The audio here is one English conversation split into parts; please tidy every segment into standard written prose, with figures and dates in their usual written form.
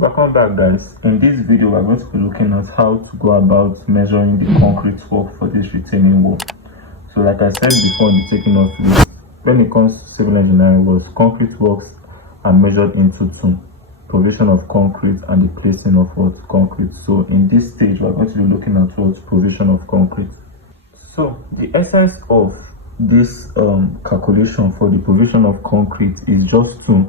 Welcome back, guys. In this video we're going to be looking at how to go about measuring the concrete work for this retaining wall. So like I said before in the taking off list, when it comes to civil engineering works, concrete works are measured into two: provision of concrete and the placing of what concrete. So in this stage we're going to be looking at what provision of concrete. So the essence of this calculation for the provision of concrete is just to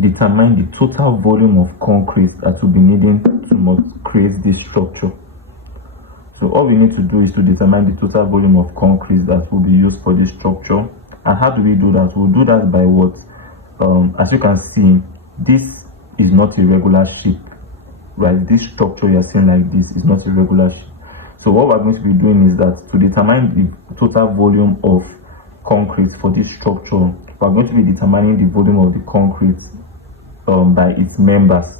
determine the total volume of concrete that will be needing to create this structure. So all we need to do is to determine the total volume of concrete that will be used for this structure. And how do we do that? We'll do that by what? As you can see, this is not a regular shape, right? This structure you're seeing like this is not a regular shape. So what we're going to be doing is that to determine the total volume of concrete for this structure, we're going to be determining the volume of the concrete by its members.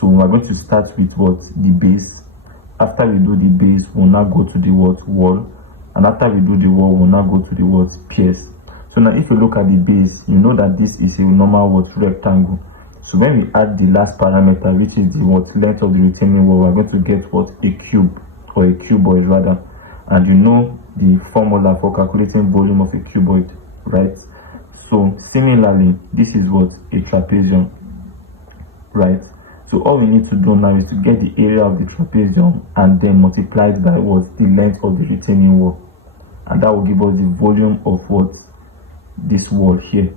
So we're going to start with what? The base. After we do the base, we'll now go to the what? Wall. And after we do the wall, we'll now go to the what? Piers. So now if you look at the base, you know that this is a normal what? Rectangle. So when we add the last parameter, which is the what? Length of the retaining wall, we're going to get what? A cube, or a cuboid rather. And you know the formula for calculating volume of a cuboid, right? So similarly, this is what? A trapezium, right? So all we need to do now is to get the area of the trapezium and then multiply it by what? The length of the retaining wall. And that will give us the volume of what? This wall here.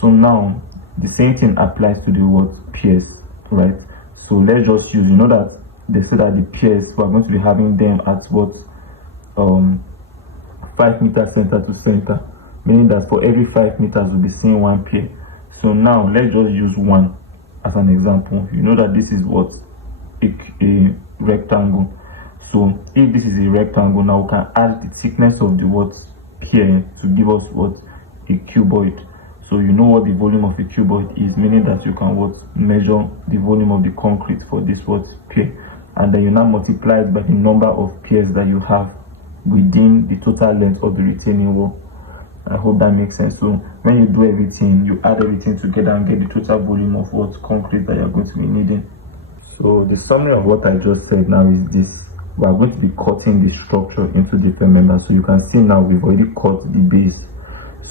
So now the same thing applies to the what? Piers, right? So let's just use, you know that they say that the piers, we're going to be having them at what? 5 meters center to center, meaning that for every 5 meters we'll be seeing one pier. So now let's just use one as an example. You know that this is what? A rectangle. So if this is a rectangle, now we can add the thickness of the what? Pier to give us what? A cuboid. So you know what the volume of a cuboid is, meaning that you can what? Measure the volume of the concrete for this what? Pier. And then you now multiply it by the number of piers that you have within the total length of the retaining wall. I hope that makes sense. So when you do everything, you add everything together and get the total volume of what? Concrete that you're going to be needing. So the summary of what I just said now is this: we are going to be cutting the structure into different members. So you can see now we've already cut the base.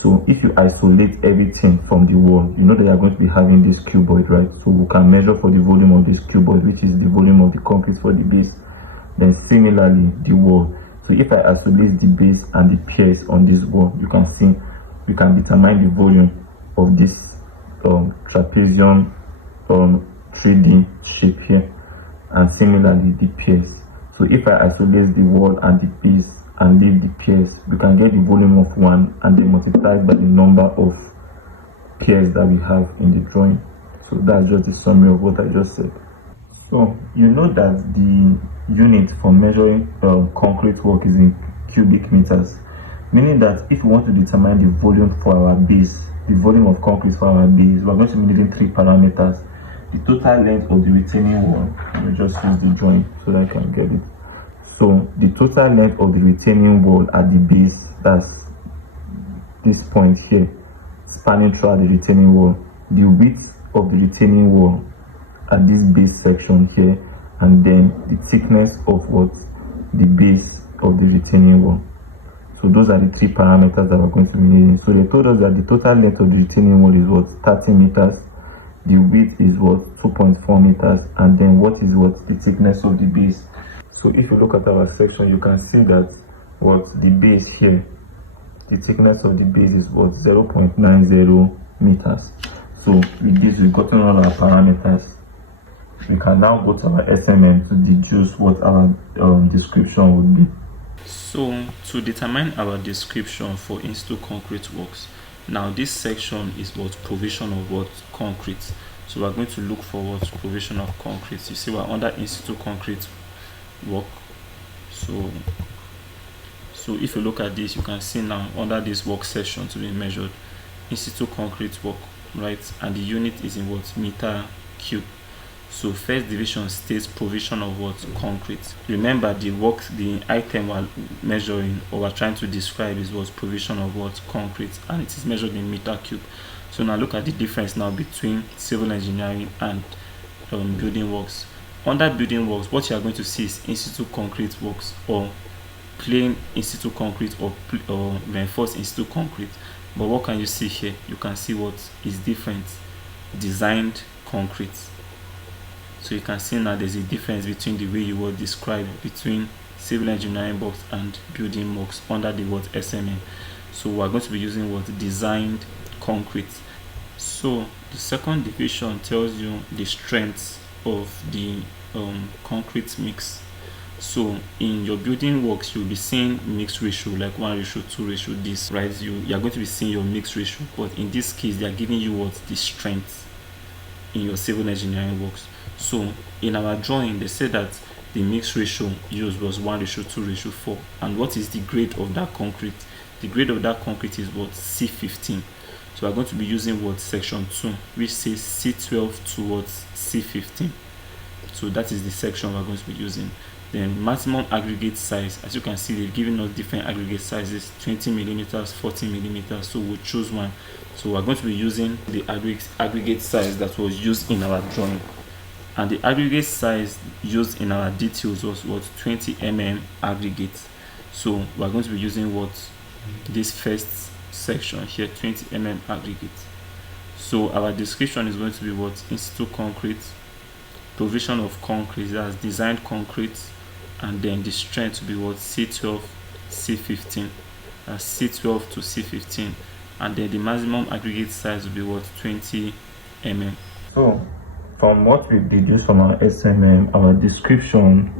So if you isolate everything from the wall, you know that you're going to be having this cuboid, right? So we can measure for the volume of this cuboid, which is the volume of the concrete for the base. Then similarly the wall. So if I isolate the base and the piers on this wall, you can see we can determine the volume of this trapezium 3D shape here, and similarly the piers. So if I isolate the wall and the base and leave the piers, we can get the volume of one and then multiply by the number of piers that we have in the drawing. So that's just the summary of what I just said. So you know that the unit for measuring concrete work is in cubic meters, meaning that if we want to determine the volume for our base, the volume of concrete for our base, we're going to be needing three parameters: the total length of the retaining wall. Let me just use the drawing so that I can get it. So the total length of the retaining wall at the base, that's this point here, spanning throughout the retaining wall, the width of the retaining wall at this base section here, and then the thickness of what? The base of the retaining wall. So those are the three parameters that we're going to be needing. So they told us that the total length of the retaining wall is what? 30 meters. The width is what? 2.4 meters. And then what is what? The thickness of the base. So if you look at our section, you can see that what? The base here, the thickness of the base is what? 0.90 meters. So with this, we've gotten all our parameters. We can now go to our SMN to deduce what our description would be. So to determine our description for in-situ concrete works, now this section is what? Provision of what? Concrete. So we're going to look for what? Provision of concrete. You see we're under in-situ concrete work. So if you look at this, you can see now under this work section to be measured, in-situ concrete work, right? And the unit is in what? Meter cube. So first division states provision of what? Concrete. Remember the item we're measuring or we're trying to describe is what? Provision of what? Concrete, and it is measured in meter cube. So now look at the difference now between civil engineering and building works. Under building works, what you are going to see is in situ concrete works, or plain in situ concrete, or reinforced in situ concrete. But what can you see here? You can see what is different: designed concrete. So you can see now there's a difference between the way you will describe between civil engineering works and building works under the word SMM. So we're going to be using what designed concrete. So the second division tells you the strengths of the concrete mix. So in your building works, you'll be seeing mixed ratio like 1:2 this, right? You're going to be seeing your mixed ratio, but in this case they are giving you what the strength in your civil engineering works. So in our drawing, they said that the mixed ratio used was 1:4. And what is the grade of that concrete? The grade of that concrete is what? C15. So we're going to be using what? Section 2, which says C12 towards C15. So that is the section we're going to be using. Then maximum aggregate size, as you can see, they're giving us different aggregate sizes: 20 millimeters, 40 millimeters. So we'll choose one. So we're going to be using the aggregate size that was used in our drawing. And the aggregate size used in our details was what? 20 mm aggregate. So we're going to be using what? This first section here, 20 mm aggregate. So our description is going to be what? In situ concrete, provision of concrete, that's designed concrete, and then the strength to be what? C12, C15, C12 to C15, and then the maximum aggregate size will be what? 20 mm. So from what we deduce from our SMM, our description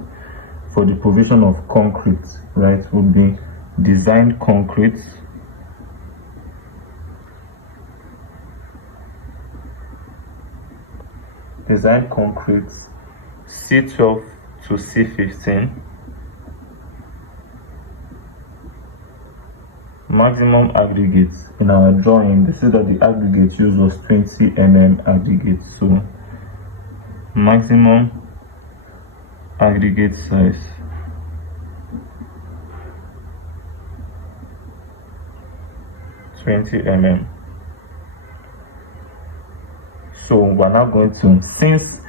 for the provision of concrete, right, would be designed concrete, C12 to C15, maximum aggregate. In our drawing, they say that the aggregate used was 20 mm aggregate. So maximum aggregate size (20 mm). So we're now going to, since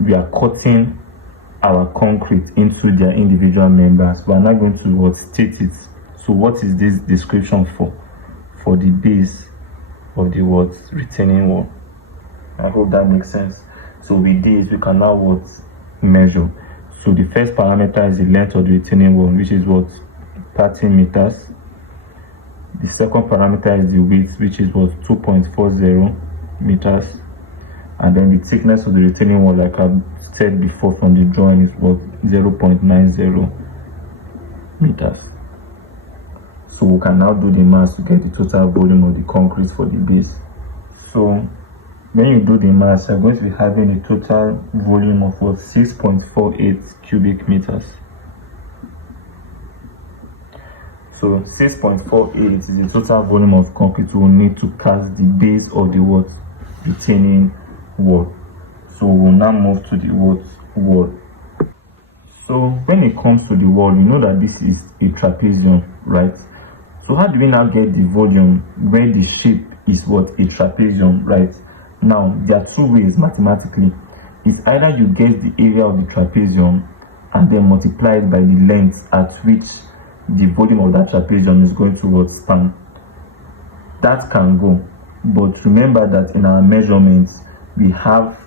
we are cutting our concrete into their individual members, we are now going to state it. So what is this description for? For the base of the retaining wall. I hope that makes sense. So with this, we can now measure. So the first parameter is the length of the retaining wall, which is 30 meters. The second parameter is the width, which is 2.40 meters. And then the thickness of the retaining wall, like I said before from the drawing, is 0.90 meters. So we can now do the mass to get the total volume of the concrete for the base. So when you do the mass, you're going to be having a total volume of 6.48 cubic meters. So 6.48 is the total volume of concrete we will need to cast the base of the retaining wall. So we'll now move to the wall. So when it comes to the wall, you know that this is a trapezium, right? So how do we now get the volume where the shape is a trapezium, right? Now there are two ways mathematically. It's either you get the area of the trapezium and then multiply it by the length at which the volume of that trapezium is going to span. That can go, but remember that in our measurements we have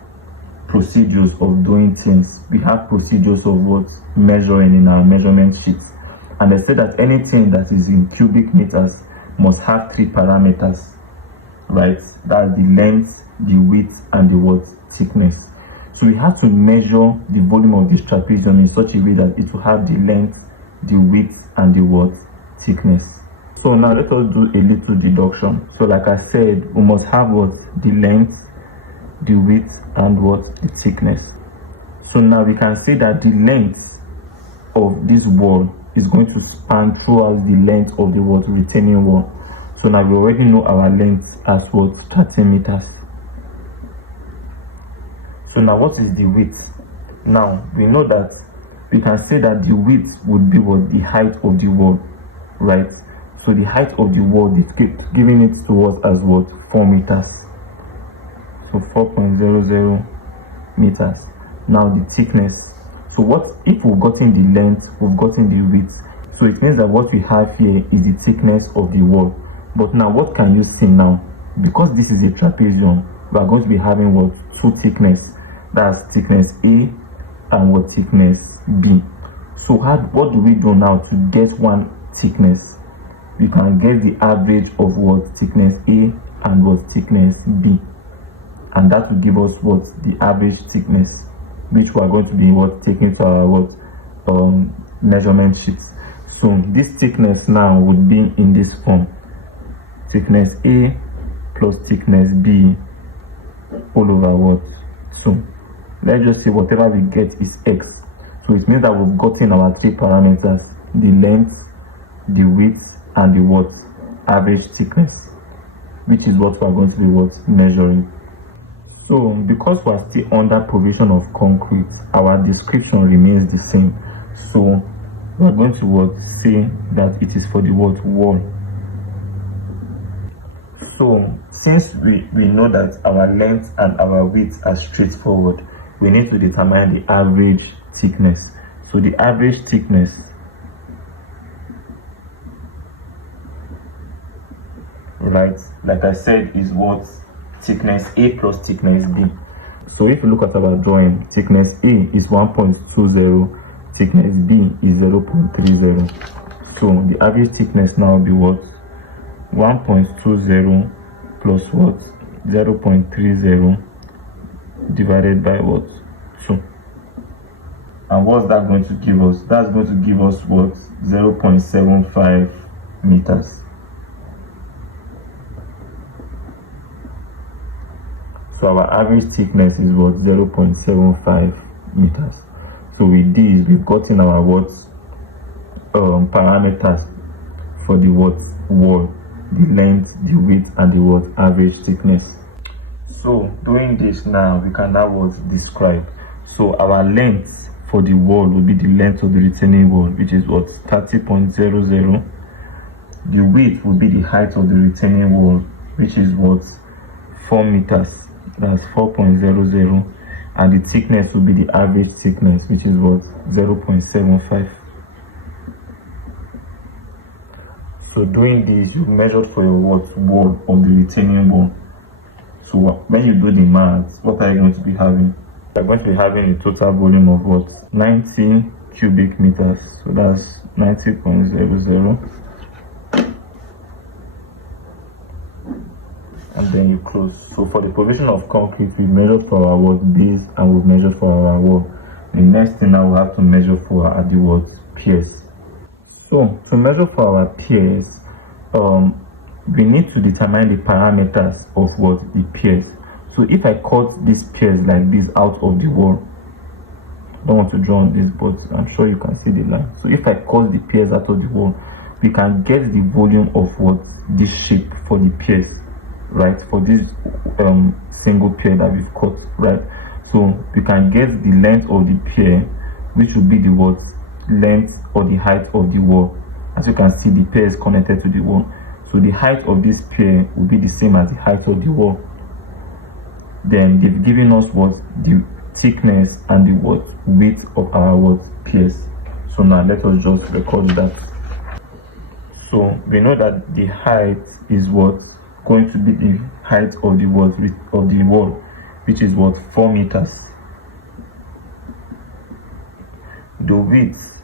procedures of doing things. We have procedures of measuring in our measurement sheets, and they say that anything that is in cubic meters must have three parameters, right? That's the length, the width, and the thickness. So we have to measure the volume of this trapezium in such a way that it will have the length, the width, and the thickness. So now let us do a little deduction. So like I said, we must have the length, the width, and the thickness. So now we can say that the length of this wall is going to span throughout the length of the retaining wall. So now we already know our length as 30 meters. So now what is the width? Now we know that we can say that the width would be the height of the wall, right? So the height of the wall is giving it to us as what? 4 meters. So 4.00 meters. Now the thickness. So what if we've gotten the length, we've gotten the width. So it means that what we have here is the thickness of the wall. But now what can you see now? Because this is a trapezium, we are going to be having what? 2 thickness. That's thickness A and what? Thickness B. So what do we do now to get one thickness? We can get the average of what? Thickness A and what? Thickness B. And that will give us what? The average thickness, which we are going to be what? Taking to our what? Measurement sheet. So this thickness now would be in this form: thickness A plus thickness B all over what? 2. Let's just say whatever we get is X. So it means that we've gotten our 3 parameters: the length, the width, and the what? Average thickness, which is what we are going to be what? Measuring. So because we are still under provision of concrete, our description remains the same. So we are going to what? Say that it is for the what? Wall. So since we know that our length and our width are straightforward, we need to determine the average thickness. So the average thickness right, like I said, is what? Thickness A plus thickness B. So if you look at our drawing, thickness A is 1.20, thickness B is 0.30. So the average thickness now will be what? 1.20 plus what? 0.30 divided by what? 2. And what's that going to give us? That's going to give us what? 0.75 meters. So our average thickness is what? 0.75 meters. So with these, we've gotten our what? Parameters for the what? Wall, the length, the width, and the what? Average thickness. So doing this now, we can now what? Describe. So our length for the wall will be the length of the retaining wall, which is what? 30.00. The width will be the height of the retaining wall, which is what? 4 meters. That's 4.00. And the thickness will be the average thickness, which is what? 0.75. So doing this, you measured for your what? Wall of the retaining wall. So when you do the math, what are you going to be having? You're going to be having a total volume of what? 90 cubic meters. So that's 90.00. And then you close. So for the provision of concrete, we measured for our what? Base, and we've measured for our wall. The next thing now we have to measure for are the what? Piers. So to measure for our piers, we need to determine the parameters of what? The piers. So if I cut these piers like this out of the wall, I don't want to draw on this, but I'm sure you can see the line. So if I cut the piers out of the wall, we can get the volume of what? This shape for the piers, right? For this single pier that we've cut, right? So we can get the length of the pier, which will be the what? Length or the height of the wall. As you can see, the pier is connected to the wall. So the height of this pier will be the same as the height of the wall. Then they've given us what? The thickness and the what? Width of our what? Piers. So now let us just record that. So we know that the height is what? Going to be the height of the what? Of the wall, which is what? 4 meters. The width,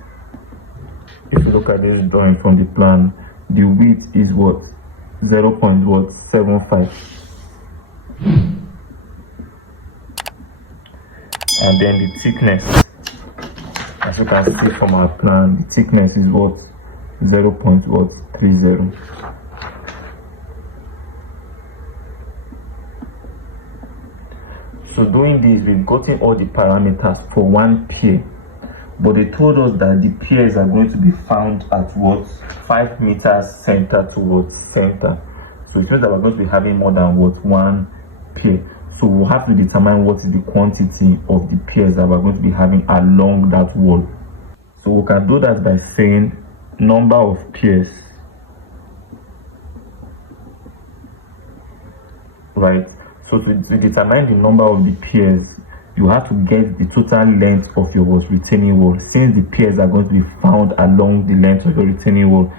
if you look at this drawing from the plan, the width is what? 0.75. And then the thickness, as you can see from our plan, the thickness is what? 0.30. So doing this, we've gotten all the parameters for one pier, but they told us that the piers are going to be found at what? 5 meters center towards center. So it means that we're going to be having more than what? One pier. So we'll have to determine what is the quantity of the piers that we're going to be having along that wall. So we can do that by saying number of piers right? So to determine the number of the piers, you have to get the total length of your retaining wall, since the piers are going to be found along the length of your retaining wall.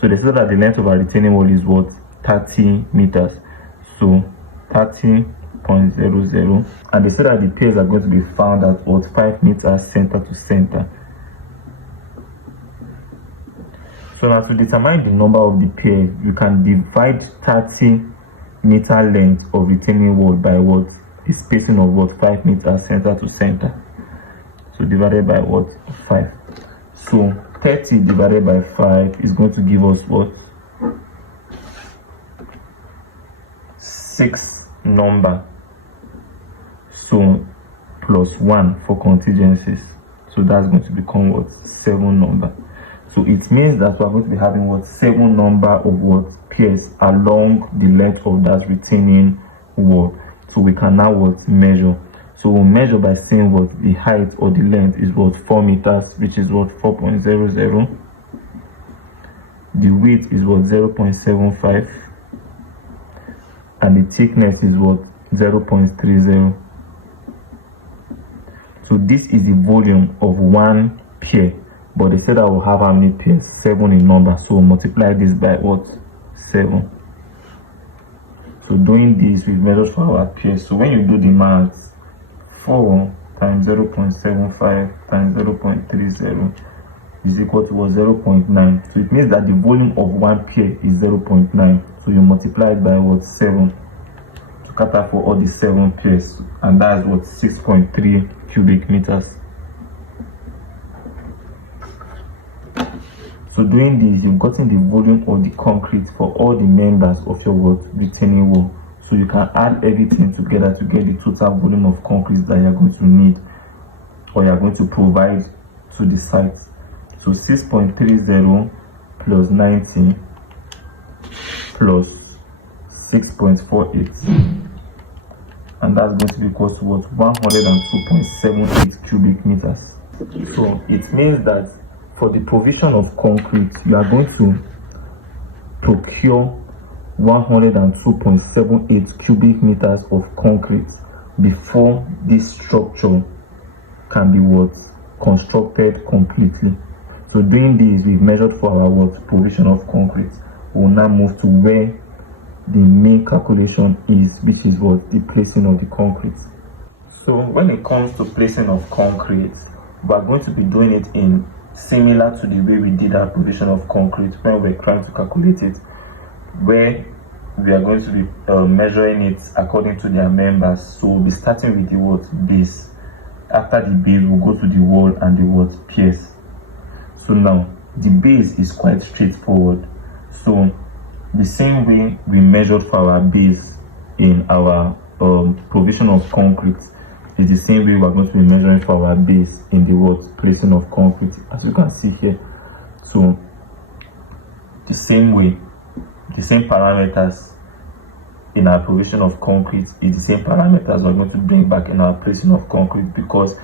So they said that the length of our retaining wall is 30 meters. So 30.00, and they said that the piers are going to be found at 5 meters center to center. So now to determine the number of the piers, you can divide 30 meter length of retaining wall by the spacing of 5 meters center to center. So divided by 5. So 30 divided by 5 is going to give us 6 number. So plus 1 for contingencies. So that's going to become 7 number. So it means that we are going to be having 7 number of piers along the length of that retaining wall. So we can now measure. So we'll measure by saying the height or the length is 4 meters, which is 4.00. The width is 0.75, and the thickness is 0.30. So this is the volume of one pier, but they said I will have how many piers? 7 in number. So we'll multiply this by 7. So doing this, we've measured for our piers. So when you do the maths, 4 times 0.75 times 0.30 is equal to 0.9. So it means that the volume of one pier is 0.9. So you multiply it by 7 to cater for all the 7 piers, and that's 6.3 cubic meters. So doing this, you've gotten the volume of the concrete for all the members of your retaining wall. So you can add everything together to get the total volume of concrete that you're going to need, or you're going to provide to the site. So 6.30 plus 90 plus 6.48, and that's going to be equal to 102.78 cubic meters. So it means that for the provision of concrete, you are going to procure 102.78 cubic meters of concrete before this structure can be constructed completely. So doing this, we've measured for our provision of concrete. We'll now move to where the main calculation is, which is the placing of the concrete. So when it comes to placing of concrete, we are going to be doing it in similar to the way we did our provision of concrete when we're trying to calculate it, where we are going to be measuring it according to their members. So we'll be starting with the base. After the base, we'll go to the wall and the piers. So now the base is quite straightforward. So the same way we measured for our base in our provision of concrete is the same way we're going to be measuring for our base in the placing of concrete, as you can see here. So the same way, the same parameters in our provision of concrete is the same parameters we're going to bring back in our placing of concrete, because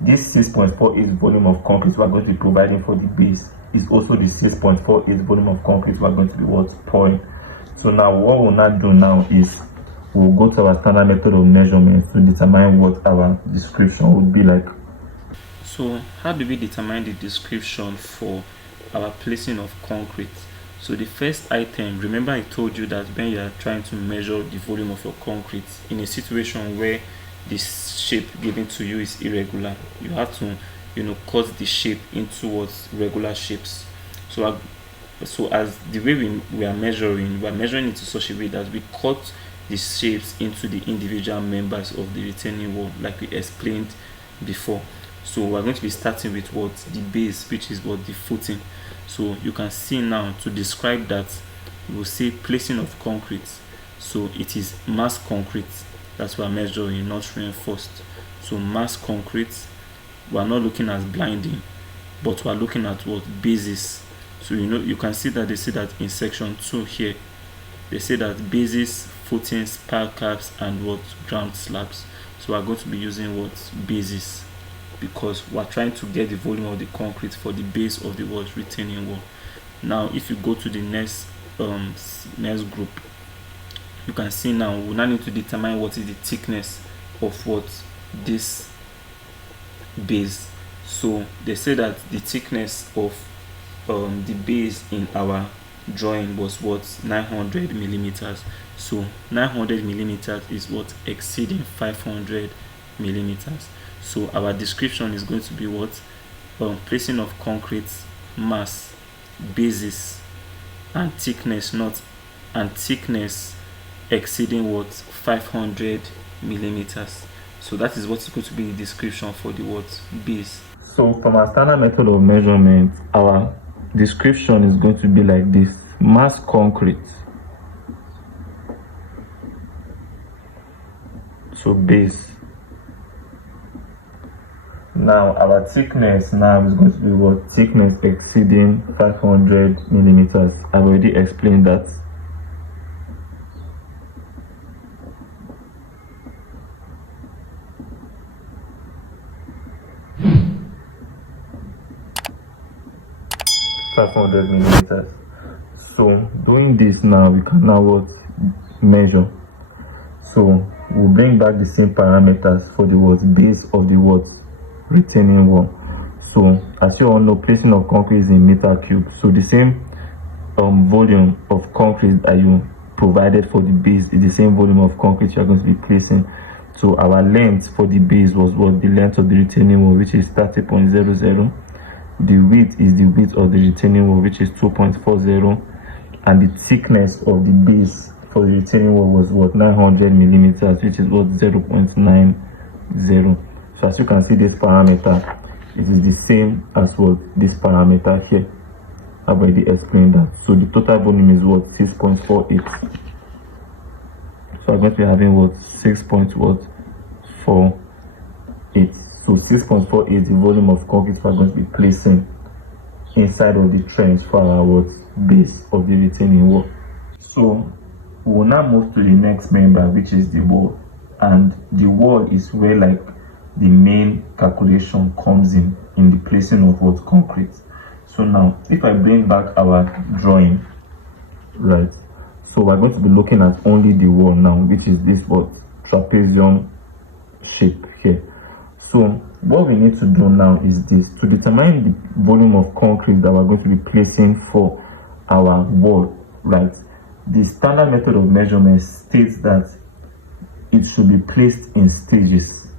this 6.48 volume of concrete we're going to be providing for the base is also the 6.48 volume of concrete we're going to be pouring. So now what we'll not do now is we'll go to our standard method of measurement to determine what our description would be like. So how do we determine the description for our placing of concrete? So the first item, remember I told you that when you are trying to measure the volume of your concrete in a situation where this shape given to you is irregular, you have to cut the shape into regular shapes. So as the way we are measuring it in such a way that we cut the shapes into the individual members of the retaining wall, like we explained before. So we're going to be starting with the base, which is the footing. So you can see now, to describe that, we'll say placing of concrete. So it is mass concrete that we're measuring, not reinforced. So mass concrete, we're not looking at blinding, but we're looking at bases. So you can see that they say that in section 2 here, they say that bases, footings, pile caps, and ground slabs. So we're going to be using bases, because we're trying to get the volume of the concrete for the base of the retaining wall. Now if you go to the next group, you can see now we now need to determine what is the thickness of what this base. So they say that the thickness of the base in our drawing was what 900 millimeters. So 900 millimeters is what exceeding 500 millimeters. So our description is going to be what placing of concrete, mass, basis, and thickness not and thickness exceeding what 500 millimeters. So that is what's going to be the description for the what base. So from our standard method of measurement, our description is going to be like this: mass concrete, so base. Now our thickness now is going to be what? Thickness exceeding 500 millimeters. I've already explained that. millimeters. So doing this now, we can now what? Measure. So we'll bring back the same parameters for the what? Base of the what? Retaining wall. So as you all know, placing of concrete is in meter cube. So the same volume of concrete that you provided for the base is the same volume of concrete you are going to be placing. So our length for the base was what? The length of the retaining wall, which is 30.00. The width is the width of the retaining wall, which is 2.40, and the thickness of the base for the retaining wall was what? 900 millimeters, which is what? 0.90. So as you can see, this parameter, it is the same as what? This parameter here. I've already explained that. So the total volume is what? 6.48. So I'm going to be having what? 6.48. So 6.48 the volume of concrete we're going to be placing inside of the trench for our what? Base of the retaining wall. So we will now move to the next member, which is the wall. And the wall is where like the main calculation comes in the placing of what? Concrete. So now if I bring back our drawing, right, so we're going to be looking at only the wall now, which is this what? Trapezium shape here. So what we need to do now is this: to determine the volume of concrete that we're going to be placing for our wall, right? The standard method of measurement states that it should be placed in stages,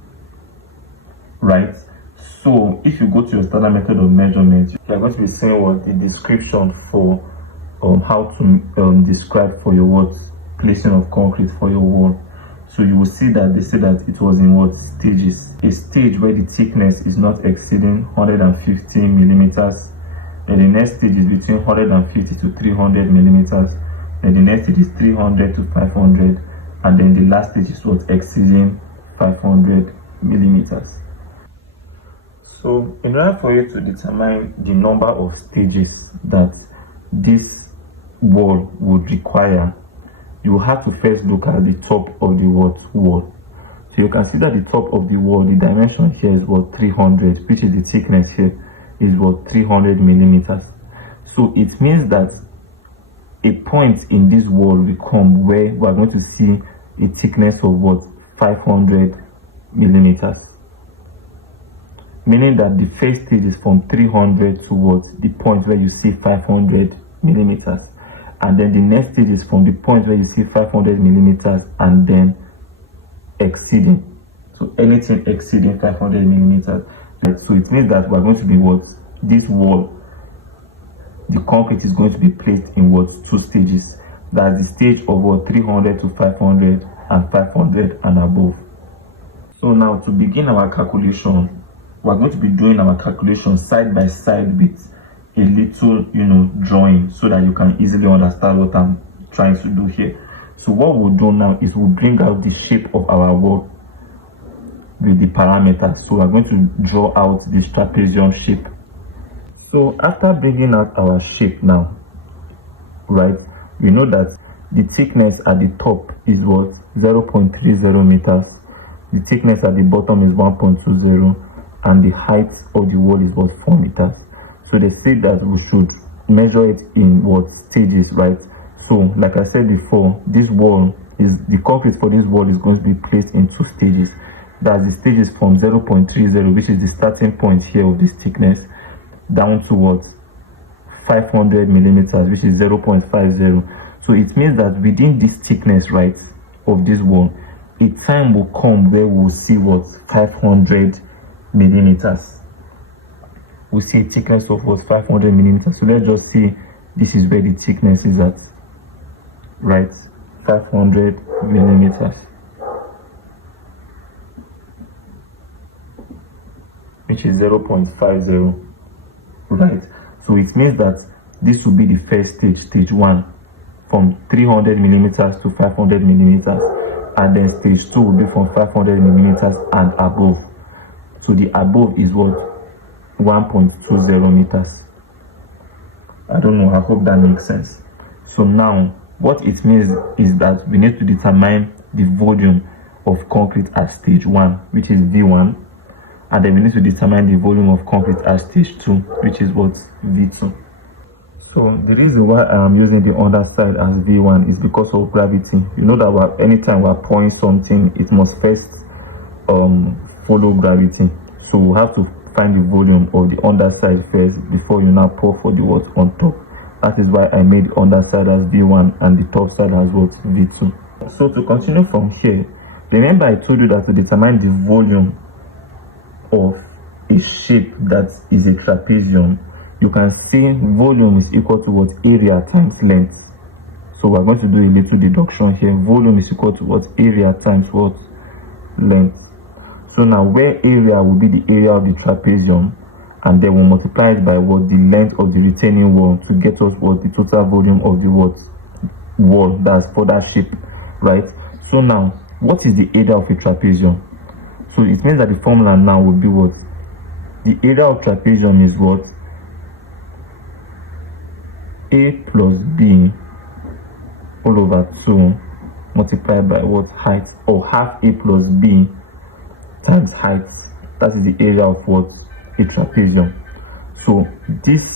right? So if you go to your standard method of measurement, you're going to be saying what? The description for how to describe for your what? Placing of concrete for your wall. So you will see that they say that it was in what? Stages. A stage where the thickness is not exceeding 150 millimeters. Then the next stage is between 150 to 300 millimeters. Then the next stage is 300 to 500. And then the last stage is what? Exceeding 500 millimeters. So in order for you to determine the number of stages that this wall would require, you have to first look at the top of the wall. So you can see that the top of the wall, the dimension here is what? 300, which is the thickness here is what? 300 millimeters. So it means that a point in this wall will come where we are going to see a thickness of what? 500 millimeters. Meaning that the first stage is from 300 towards the point where you see 500 millimeters. And then the next stage is from the point where you see 500 millimeters and then exceeding. So anything exceeding 500 millimeters. So it means that we're going to be what? This wall, the concrete is going to be placed in what? 2 stages. That's the stage of what? 300 to 500 and 500 and above. So now to begin our calculation, we're going to be doing our calculation side by side with a little drawing, so that you can easily understand what I'm trying to do here. So what we'll do now is we'll bring out the shape of our wall with the parameters. So we're going to draw out this trapezium shape. So after bringing out our shape now, right, we know that the thickness at the top is what? 0.30 meters. The thickness at the bottom is 1.20, and the height of the wall is what? 4 meters. So they say that we should measure it in what? Stages, right? So like I said before, this wall is the concrete for this wall is going to be placed in 2 stages. That's the stages from 0.30, which is the starting point here of this thickness, down towards 500 millimeters, which is 0.50. So it means that within this thickness, right, of this wall, a time will come where we'll see what 500 millimeters. We'll see a thickness of what 500 millimeters. So let's just see, this is where the thickness is at, right? 500 millimeters, which is 0.50, right? So it means that this will be the first stage, stage 1, from 300 millimeters to 500 millimeters, and then stage 2 will be from 500 millimeters and above. So the above is what 1.20 meters. I don't know, I hope that makes sense. So now what it means is that we need to determine the volume of concrete at stage 1, which is V1, and then we need to determine the volume of concrete at stage 2, which is what V2. So the reason why I'm using the underside as V1 is because of gravity. You know that anytime we're pouring something, it must first follow gravity. So we have to find the volume of the underside first before you now pour for the what on top. That is why I made the underside as V1 and the top side as what V2. So to continue from here, remember I told you that to determine the volume of a shape that is a trapezium, you can see volume is equal to what area times length. So we're going to do a little deduction here. Volume is equal to what area times what length. So now where area will be the area of the trapezium, and then we'll multiply it by what the length of the retaining wall to get us what the total volume of the what wall, that's for that shape, right? So now what is the area of a trapezium? So it means that the formula now will be what the area of trapezium is what a plus b all over 2 multiplied by what height, or half a plus b times height. That is the area of what a trapezium. So this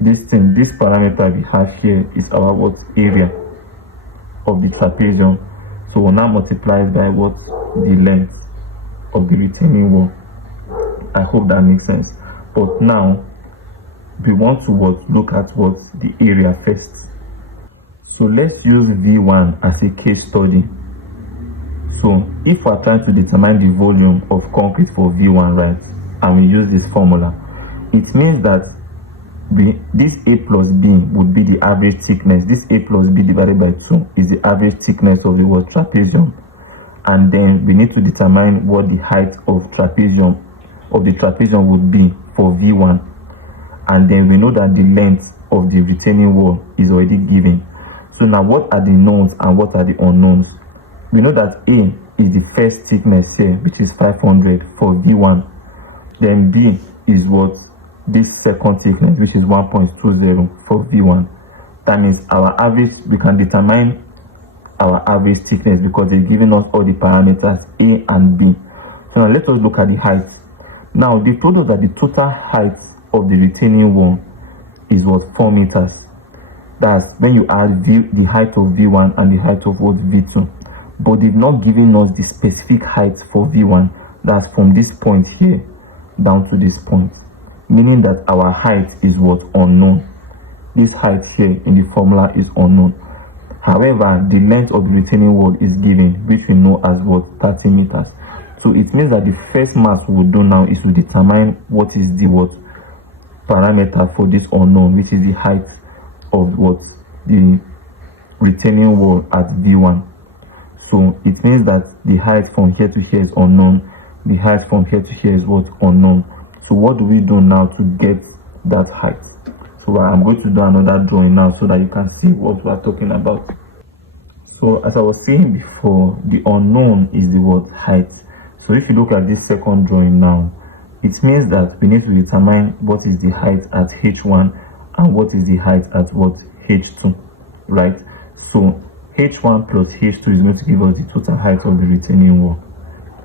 parameter we have here is our what area of the trapezium. So we'll now multiply it by what the length of the retaining wall. I hope that makes sense. But now we want to look at what the area first. So let's use V1 as a case study. So if we're trying to determine the volume of concrete for V1, right, and we use this formula, it means that this A plus B would be the average thickness. This A plus B divided by 2 is the average thickness of the trapezium. And then we need to determine what the height of the trapezium would be for V1. And then we know that the length of the retaining wall is already given. So now what are the knowns and what are the unknowns? We know that A is the first thickness here, which is 500 for V1. Then B is what this second thickness, which is 1.20 for V1. That means our average, we can determine our average thickness because they're giving us all the parameters A and B. So now let us look at the height. Now they told us that the total height of the retaining wall is what 4 meters. That's when you add the height of V1 and the height of what V2. But they've not given us the specific height for V1. That's from this point here down to this point, meaning that our height is what unknown. This height here in the formula is unknown. However, the length of the retaining wall is given, which we know as what 30 meters. So it means that the first mass we'll do now is to determine what is the what parameter for this unknown, which is the height of what the retaining wall at V1. So it means that the height from here to here is unknown. The height from here to here is what unknown. So what do we do now to get that height? So I'm going to do another drawing now so that you can see what we are talking about. So as I was saying before, the unknown is the what height. So if you look at this second drawing now, it means that we need to determine what is the height at H1 and what is the height at what H2, right? So H1 plus H2 is going to give us the total height of the retaining wall.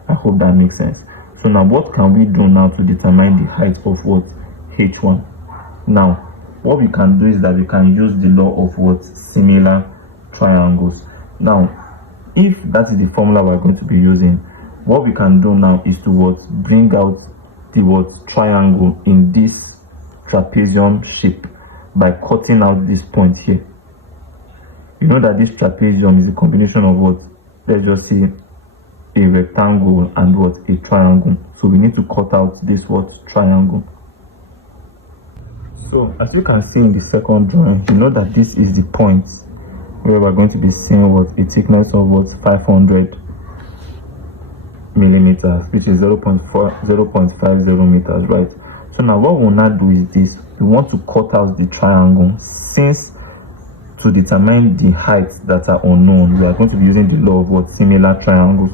I hope that makes sense. So now what can we do now to determine the height of what H1? Now what we can do is that we can use the law of what similar triangles. Now if that is the formula we're going to be using, what we can do now is to bring out the triangle in this trapezium shape by cutting out this point here. You know that this trapezium is a combination of let's just say a rectangle and a triangle. So we need to cut out this triangle. So as you can see in the second drawing, you know that this is the point where we're going to be seeing a thickness of 500 millimeters, which is 0.50 meters, right? So now what we'll now do is this: we want to cut out the triangle, since to determine the heights that are unknown, we are going to be using the law of similar triangles.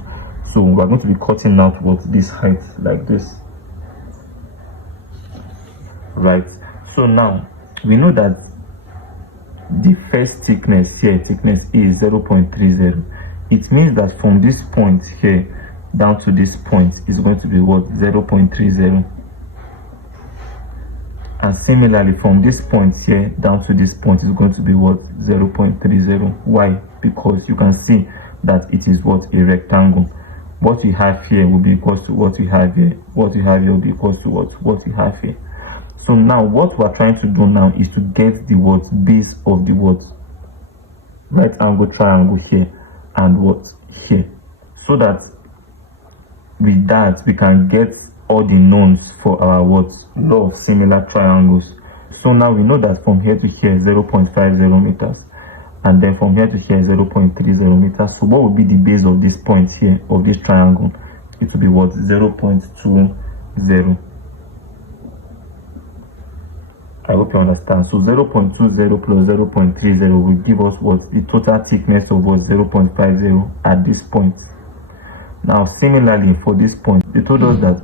So we're going to be cutting out this height like this, right? So now we know that the first thickness here, thickness A, is 0.30. It means that from this point here down to this point is going to be 0.30. And similarly, from this point here down to this point is going to be 0.30. Why? Because you can see that it is a rectangle. What you have here will be equal to what you have here. What you have here will be equal to what you have here. So now what we're trying to do now is to get the base of the right angle triangle here and here, so that with that we can get all the knowns for our law of similar triangles. So now we know that from here to here 0.50 meters, and then from here to here 0.30 meters. So what will be the base of this point here of this triangle? It will be 0.20. I hope you understand. So 0.20 plus 0.30 will give us the total thickness of 0.50 at this point. Now similarly, for this point, they told us that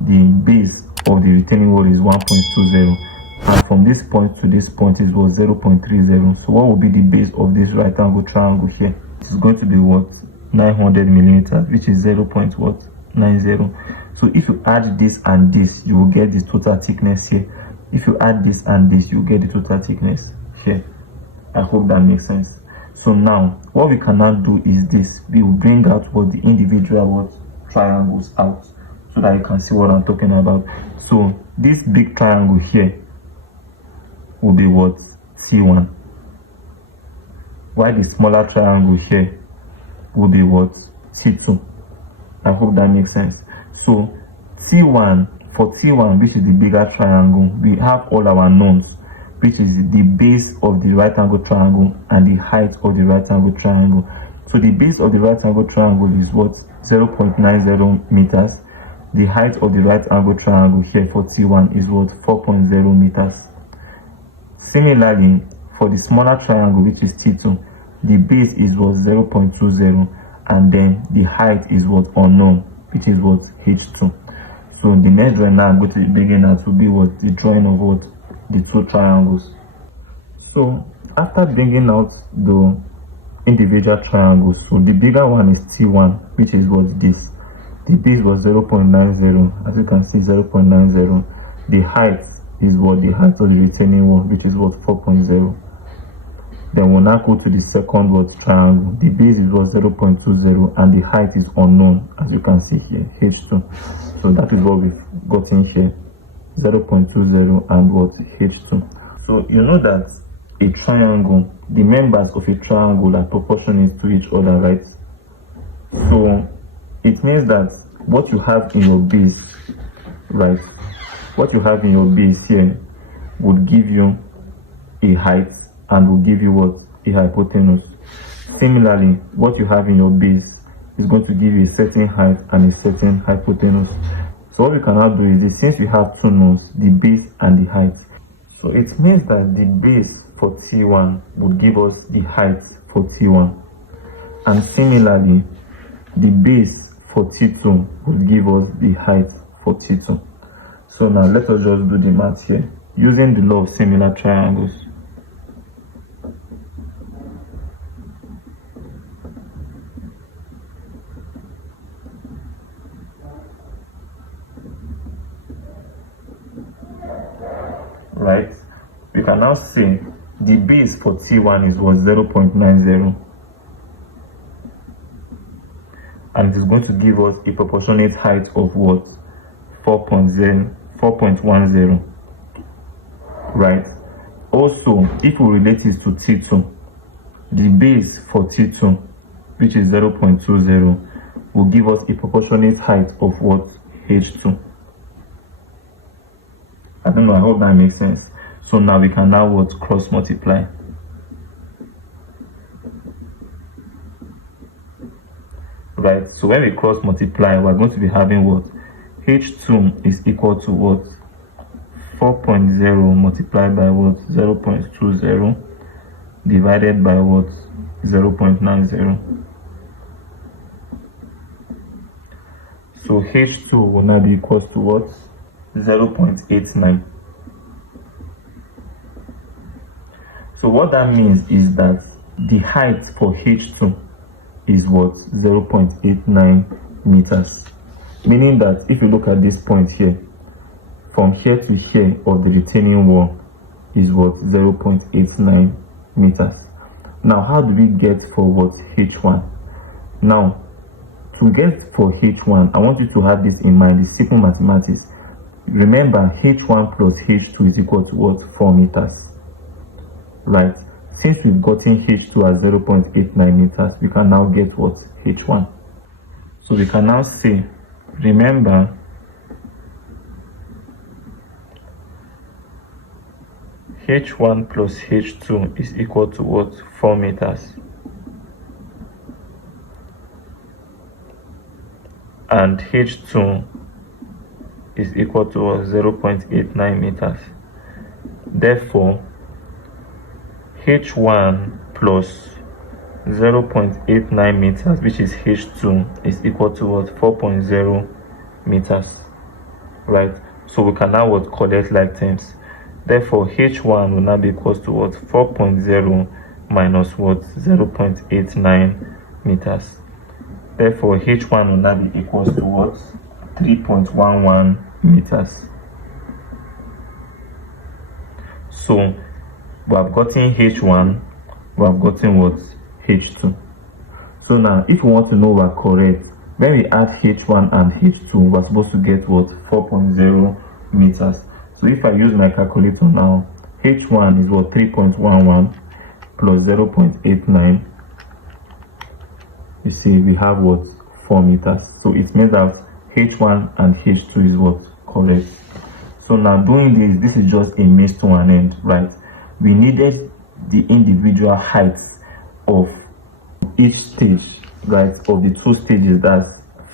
the base of the retaining wall is 1.20, and from this point to this point is 0.30. So what will be the base of this right angle triangle here? It is going to be 900 millimeters, which is 0.90. So if you add this and this, you will get the total thickness here. If you add this and this, you get the total thickness here. I hope that makes sense. So now what we can now do is this: we will bring out the individual triangles out, so that you can see what I'm talking about. So this big triangle here will be T1, while the smaller triangle here will be T2. I hope that makes sense. So T1, for T1, which is the bigger triangle, we have all our knowns, which is the base of the right angle triangle and the height of the right angle triangle. So the base of the right angle triangle is 0.90 meters. The height of the right angle triangle here for T1 is 4.0 meters. Similarly, for the smaller triangle, which is T2, the base is 0.20, and then the height is unknown, which is H2. So the next drawing now I'm going to begin at will be the drawing of the two triangles. So after bringing out the individual triangles, so the bigger one is T1, which is this. The base was 0.90, as you can see, 0.90. The height is the height of the retaining wall, which is 4.0. Then we'll now go to the second triangle. The base is 0.20, and the height is unknown, as you can see here, H2. So that is what we've got in here, 0.20 and H2. So you know that a triangle, the members of a triangle are proportionate to each other, right? So it means that what you have in your base, right, what you have in your base here would give you a height and will give you a hypotenuse. Similarly, what you have in your base is going to give you a certain height and a certain hypotenuse. So what we can now do is this: since we have two knowns, the base and the height, so it means that the base for T1 would give us the height for T1, and similarly the base for T2 would give us the height for T2. So now let us just do the math here using the law of similar triangles. Right, we can now say the base for T1 is 0.90, and it is going to give us a proportionate height of what? 4.10, right? Also, if we relate this to T2, the base for T2, which is 0.20, will give us a proportionate height of what? H2. I don't know, I hope that makes sense. So now we can now what? Cross multiply. Right, so when we cross multiply, we're going to be having what? H2 is equal to what? 4.0 multiplied by what? 0.20 divided by what? 0.90. So H2 will now be equal to what? 0.89. So what that means is that the height for H2 is what? 0.89 meters. Meaning that if you look at this point here, from here to here of the retaining wall is what? 0.89 meters. Now how do we get for what? H1? Now to get for H1, I want you to have this in mind. It's simple mathematics. Remember, H1 plus H2 is equal to what? 4 meters. Right? Since we've gotten H2 as 0.89 meters, we can now get what? H1. So we can now say, remember, H1 plus H2 is equal to what? 4 meters. And H2 is equal to 0.89 meters. Therefore, H1 plus 0.89 meters, which is H2, is equal to what? 4.0 meters. Right? So we can now what? Collect like terms. Therefore, H1 will now be equal to what? 4.0 minus what? 0.89 meters. Therefore, H1 will now be equal to what? 3.11 meters. So we have gotten H1, we have gotten what? H2. So now if we want to know we're correct, when we add H1 and H2, we're supposed to get what? 4.0 meters. So if I use my calculator now, H1 is what? 3.11 plus 0.89. You see, we have what? 4 meters. So it means that H1 and H2 is what? Correct. So now doing this is just a means to an end, right? We needed the individual heights of each stage, right? Of the two stages, that's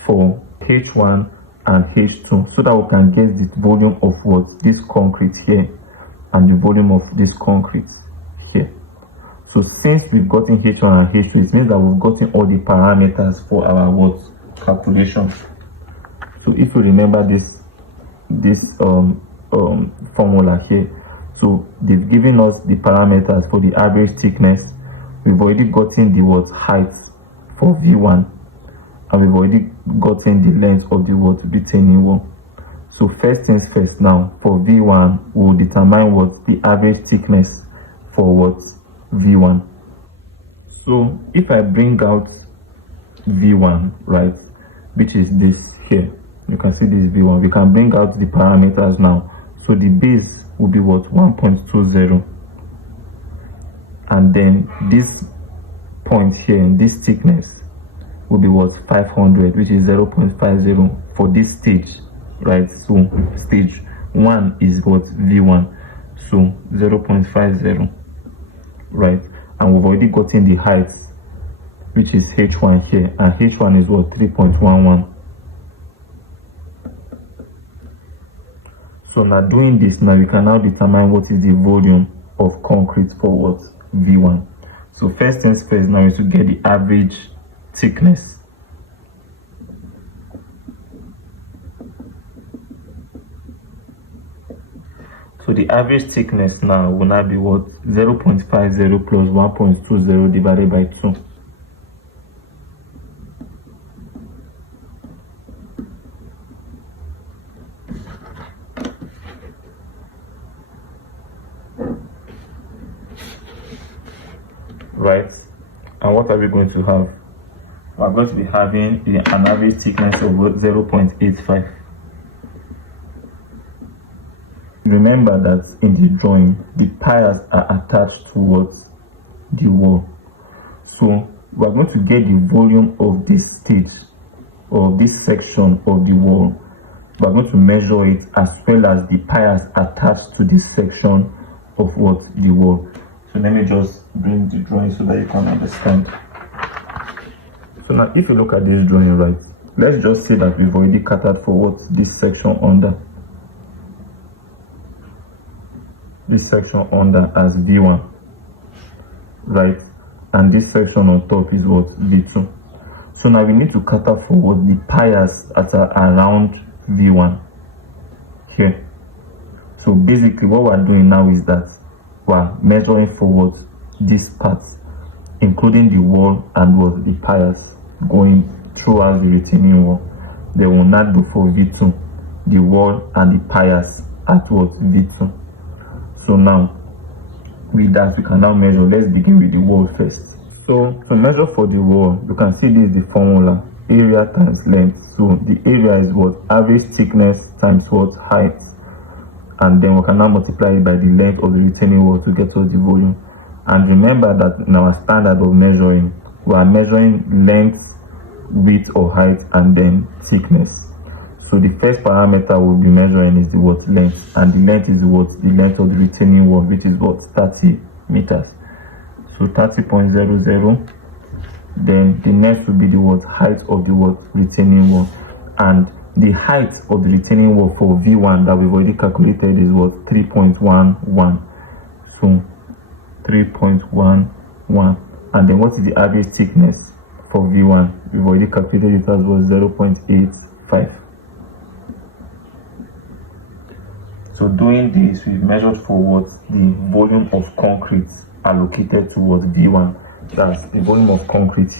for H1 and H2, so that we can get the volume of what? This concrete here and the volume of this concrete here. So since we've gotten H1 and H2, it means that we've gotten all the parameters for our what? Calculation. So if you remember this formula here, so they've given us the parameters for the average thickness. We've already gotten the what? Height for V1, and we've already gotten the length of the what? Retaining wall. So first things first, now for V1 we'll determine what? The average thickness for what? V1. So if I bring out V1, right, which is this here, you can see this V1, we can bring out the parameters now. So the base will be what? 1.20, and then this point here, this thickness, will be what? 500, which is 0.50 for this stage, right? So stage 1 is what? V1, so 0.50, right? And we've already gotten the height, which is H1 here, and H1 is what? 3.11. So now doing this, now we can now determine what is the volume of concrete for what? V1. So first things first, now is to get the average thickness. So the average thickness now will now be what? 0.50 plus 1.20 divided by 2. Right? And what are we going to have? we're going to be having an average thickness of 0.85. Remember that in the drawing, the piers are attached towards the wall. So we're going to get the volume of this stage or this section of the wall. We're going to measure it as well as the piers attached to this section of the wall. So let me just bring the drawing so that you can understand. So now if you look at this drawing, right, let's just say that we've already cut out for this section under. This section under as V1, right, and this section on top is V2. So now we need to cut out for the piers that are around V1 here. So basically what we're doing now is that we're measuring for these parts, including the wall and the piers going throughout the retaining wall. They will not do for V2, the wall and the piers at V2. So now with that we can now measure. Let's begin with the wall first. So to measure for the wall, you can see this is the formula: area times length. So the area is average thickness times height, and then we can now multiply it by the length of the retaining wall to get us the volume. And remember that in our standard of measuring, we are measuring length, width or height, and then thickness. So the first parameter we'll be measuring is the length, and the length is the length of the retaining wall, which is 30 meters. So 30.00. Then the next will be the height of the retaining wall, and the height of the retaining wall for V1 that we've already calculated is 3.11. So 3.11. And then what is the average thickness for V1? We've already calculated it as 0.85. So doing this, we've measured for the volume of concrete allocated towards V1. That's the volume of concrete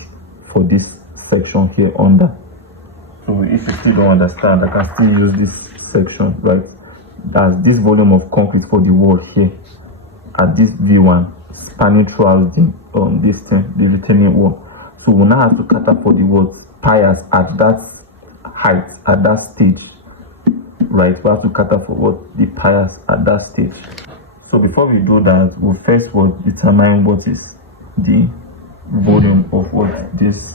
for this section here under. So if you still don't understand, I can still use this section, right? That's this volume of concrete for the wall here at this V1 spanning throughout the retaining wall. So we now have to cut up for the piers at that height, at that stage, right? We have to cut up for the piers at that stage. So before we do that, we'll first determine what is the volume of this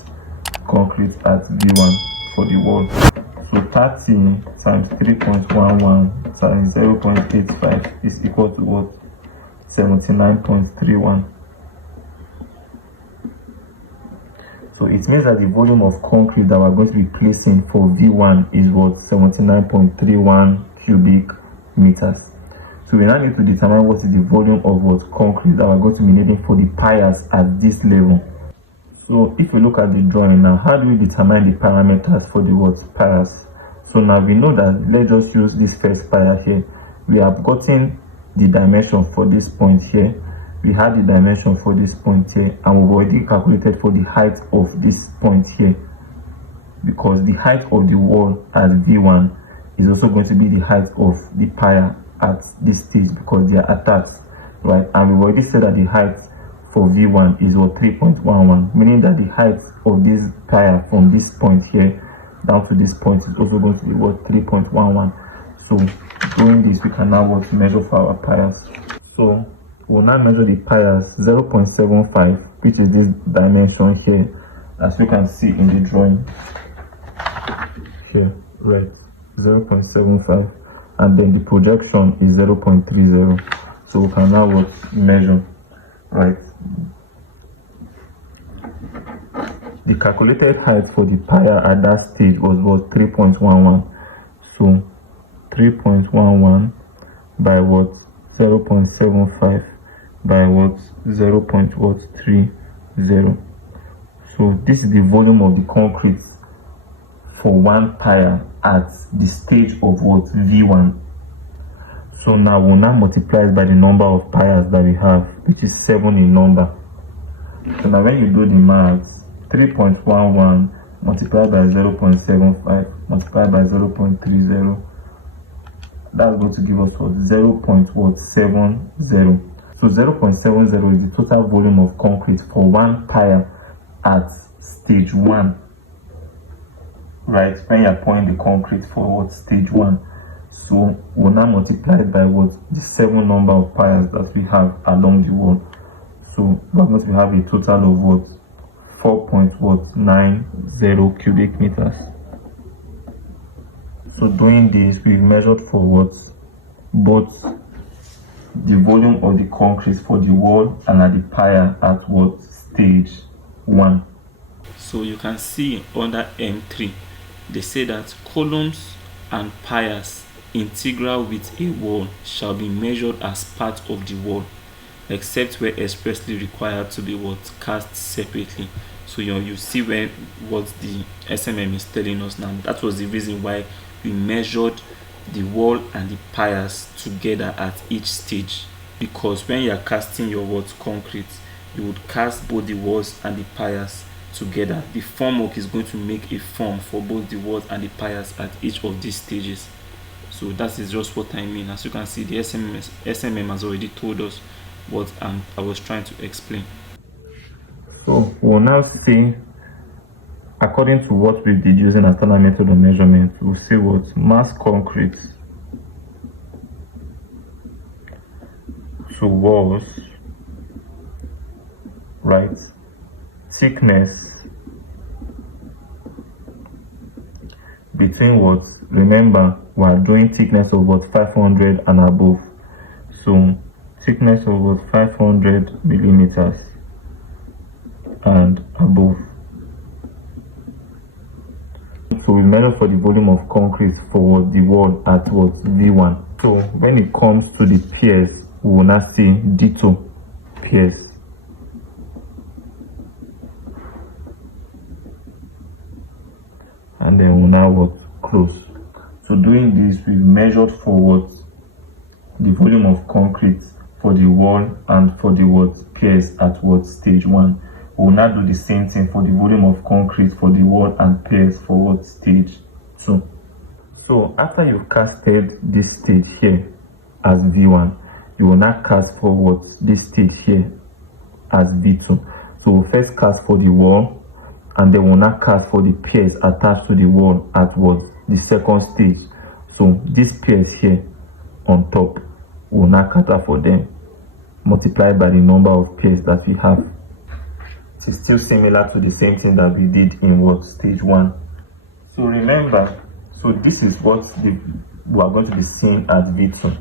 concrete at V1 for the wall. So 30 times 3.11 times 0.85 is equal to 79.31. So it means that the volume of concrete that we're going to be placing for V1 is 79.31 cubic meters. So we now need to determine what is the volume of concrete that we're going to be needing for the piers at this level. So if we look at the drawing now, how do we determine the parameters for the piers? So now we know that, let's just use this first pier here. We have gotten the dimension for this point here. We had the dimension for this point here, and we've already calculated for the height of this point here, because the height of the wall at V1 is also going to be the height of the pier at this stage, because they are attached, right? And we've already said that the height for V1 is 3.11, meaning that the height of this pier from this point here down to this point is also going to be 3.11. So doing this, we can now measure for our piers. So we'll now measure the piers 0.75, which is this dimension here, as you can see in the drawing here, right? 0.75, and then the projection is 0.30. So we can now measure, right? The calculated height for the pier at that stage was 3.11. So 3.11 by 0.75 by 0.30. So this is the volume of the concrete for one pier at the stage of V1. So now we'll now multiply it by the number of piers that we have, which is 7 in number. So now when you do the maths, 3.11 multiplied by 0.75 multiplied by 0.30, that's going to give us 0.70. So 0.70 is the total volume of concrete for one pier at stage 1, right? When you're pouring the concrete for what? Stage 1. So we'll now multiply it by what? The 7 number of piles that we have along the wall. So we're going to have a total of what? 4.90 cubic meters. So doing this, we've measured for what? Both the volume of the concrete for the wall and at the pile at what? Stage 1. So you can see under M3, they say that columns and piles integral with a wall shall be measured as part of the wall, except where expressly required to be what? Cast separately. So you see where what the SMM is telling us now. That was the reason why we measured the wall and the piles together at each stage, because when you are casting your what? Concrete, you would cast both the walls and the piles together. The formwork is going to make a form for both the walls and the piles at each of these stages. So that is just what I mean. As you can see, the SMM has already told us what I was trying to explain. So we'll now see, according to what we did using a standard method of measurement, we'll see what? Mass concrete to walls, right? Thickness between what? Remember, we are doing thickness of what? 500 and above. So thickness of what? 500 millimeters and above. So we measure for the volume of concrete for the wall at what? V1. So when it comes to the piers, we will now see ditto piers. And then we'll now what? Close. So doing this, we've measured for what? The volume of concrete for the wall and for the what? Piers at what? Stage 1. We'll now do the same thing for the volume of concrete for the wall and piers for what? Stage 2. So after you've casted this stage here as V1, you will now cast for what? This stage here as V2. So we'll first cast for the wall, and then we'll now cast for the piers attached to the wall at what? The second stage. So these piers here on top, we'll now cater for them, multiplied by the number of piers that we have. It's still similar to the same thing that we did in what? Stage 1. So remember, so this is what we are going to be seeing at V2.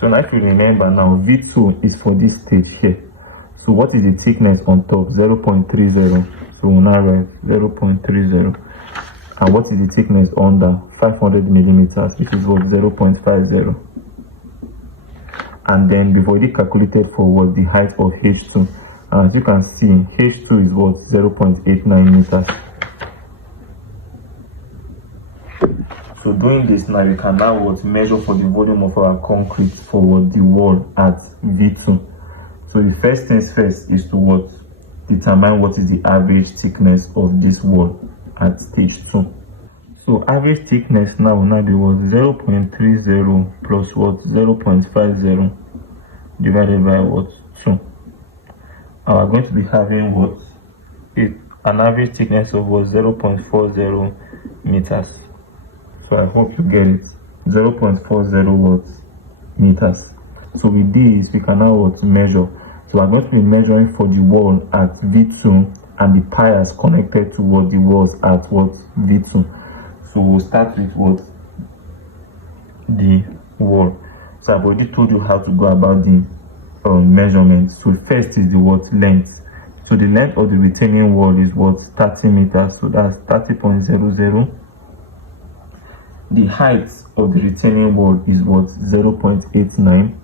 So now if you remember now, V2 is for this stage here. So what is the thickness on top? 0.30. So we'll now write 0.30. And what is the thickness under? 500 millimeters, which is what? 0.50. And then we've already calculated for what? The height of H2. As you can see, H2 is what? 0.89 meters. So doing this now, we can now what? Measure for the volume of our concrete for what? The wall at V2. So the first things first is to what? Determine what is the average thickness of this wall at stage 2. So average thickness now will now be what? 0.30 plus what? 0.50 divided by what? 2. And we're going to be having what? An average thickness of what? 0.40 meters. So I hope you get it. 0.40 what? Meters. So with this, we can now what? Measure. So we're going to be measuring for the wall at V2 and the piers connected to what? The walls at what? V2. So we'll start with what? The wall. So I've already told you how to go about the measurement. So first is the what? Length. So the length of the retaining wall is what? 30 meters. So that's 30.00. The height of the retaining wall is what? 0.89.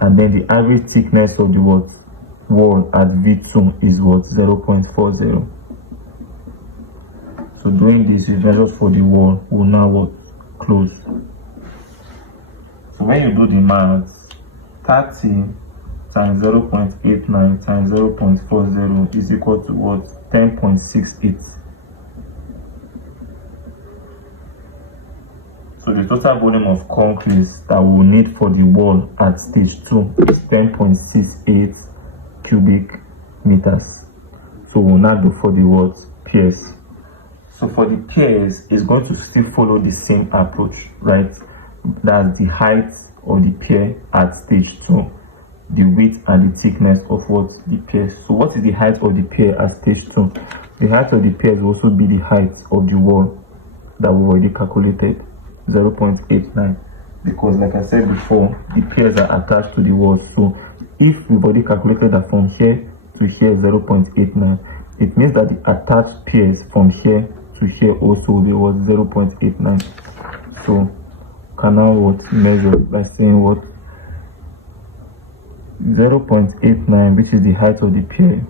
And then the average thickness of the what? Wall at V2 is what? 0.40. So doing this, we measure for the wall, will now what? Close. So when you do the maths, 30 times 0.89 times 0.40 is equal to what? 10.68. So the total volume of concrete that we will need for the wall at stage 2 is 10.68 cubic meters. So we'll now go for the what? Piers. So for the piers, it's going to still follow the same approach, right? That's the height of the pier at stage 2, the width and the thickness of what? The piers. So what is the height of the pier at stage 2? The height of the piers will also be the height of the wall that we've already calculated, 0.89, because like I said before, the piers are attached to the wall. So if we've already calculated that from here to here 0.89, it means that the attached piers from here to here also will be what? 0.89. So can now what? Measure by saying what? 0.89, which is the height of the pier,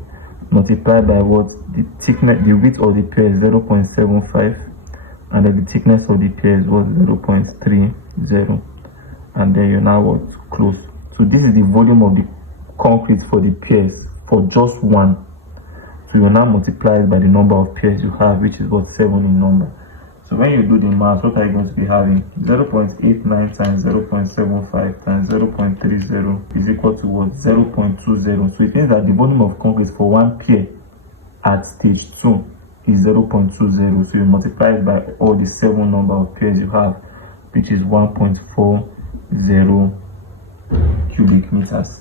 multiplied by what? The thickness, the width of the pier is 0.75, and then the thickness of the pier is what? 0.30, and then you're now what? Close. So this is the volume of the concrete for the piers for just one. So you now multiply it by the number of piers you have, which is what? 7 in number. So when you do the math, what are you going to be having? 0.89 times 0.75 times 0.30 is equal to what? 0.20. So it means that the volume of concrete for one pier at stage 2 is 0.20. So you multiply it by all the 7 number of piers you have, which is 1.40 cubic meters.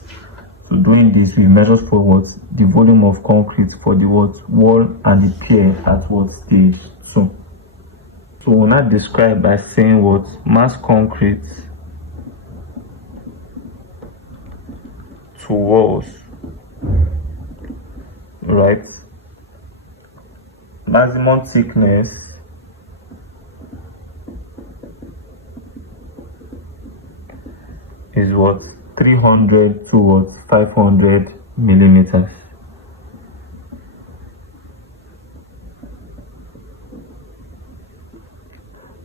So doing this, we measure for what? The volume of concrete for the what? Wall and the pier at what? Stage 2. So we'll now describe by saying what? Mass concrete to walls, right? Maximum thickness is what? 300 to what? 500 millimeters.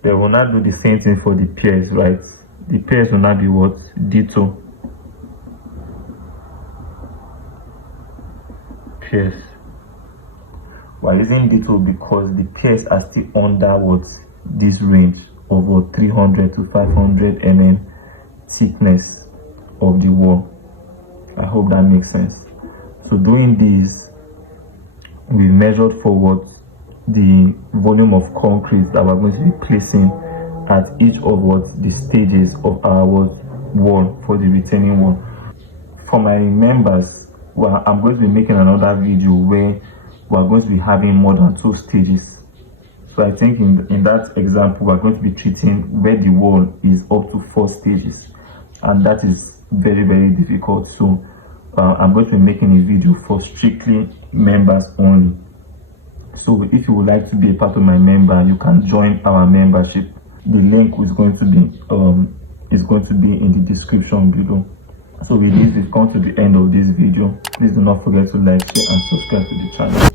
They will not do the same thing for the piers, right? The piers will not be what? Ditto. Piers. We're using ditto because the piers are still under what? This range of what? 300 to 500 mm thickness of the wall. I hope that makes sense. So doing this, we measured for what? The volume of concrete that we're going to be placing at each of what? The stages of our what? Wall, for the retaining wall. For my members, well, I'm going to be making another video where we're going to be having more than 2 stages. So I think in that example, we're going to be treating where the wall is up to 4 stages, and that is very, very difficult. So I'm going to be making a video for strictly members only. So if you would like to be a part of my member, you can join our membership. The link is going to be in the description below. So with this, we've come to the end of this video. Please do not forget to like, share and subscribe to the channel.